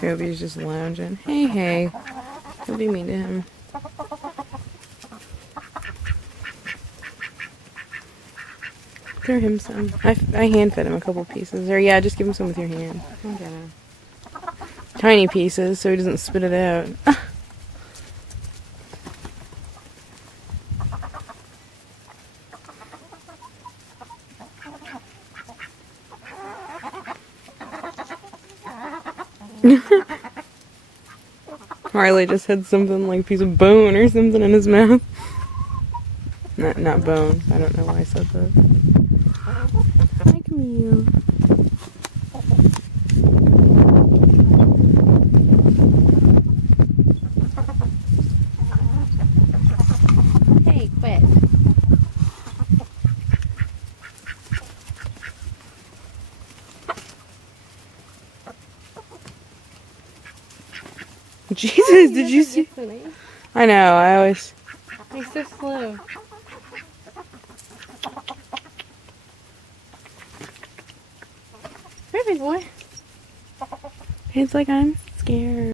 Toby's just lounging. Hey, hey. Don't be mean to him. Throw him some. I hand fed him a couple pieces. Or yeah, just give him some with your hand. Okay. Tiny pieces so he doesn't spit it out. Harley just had something like a piece of bone or something in his mouth. Not bone. I don't know why I said that. Hi, Camille. Hey, quit. Jesus, did you see? I know, I always... He's so slow. Perfect boy. It's like I'm scared.